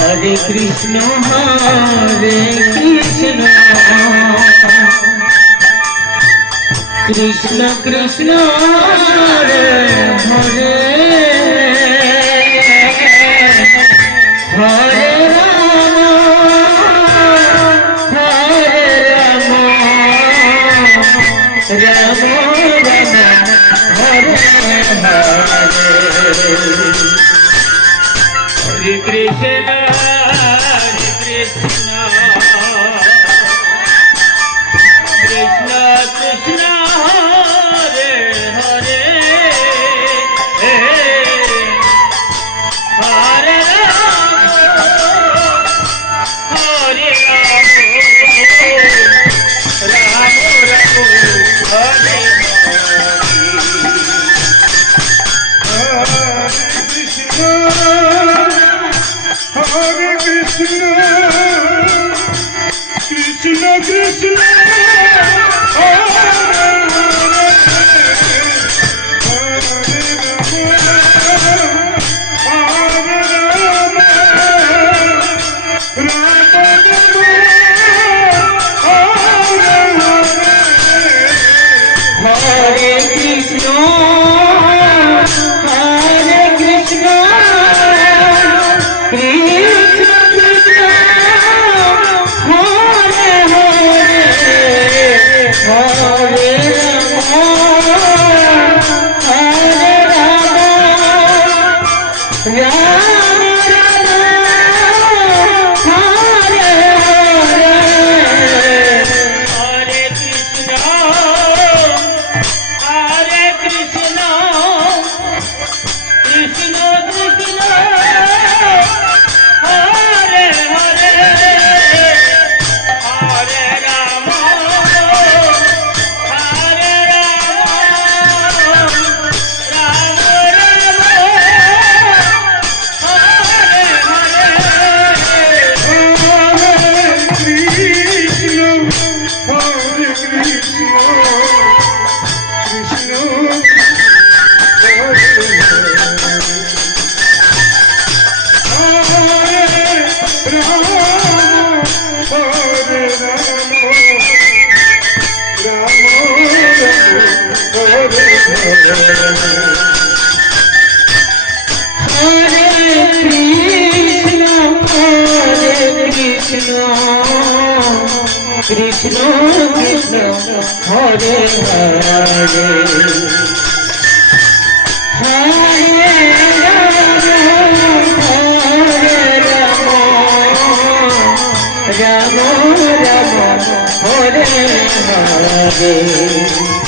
Hare Krishna Krishna Krishna Hare Hare Hare Rama Rama Rama Hare Hare Hare Krishna Krishna Krishna Hare Hare Hare Rama Hare Rama Rama Hare Hare Krishna Krishna Krishna Hare Krishna Krishna Hare Hare Hare Rama Rama Rama Hare Hare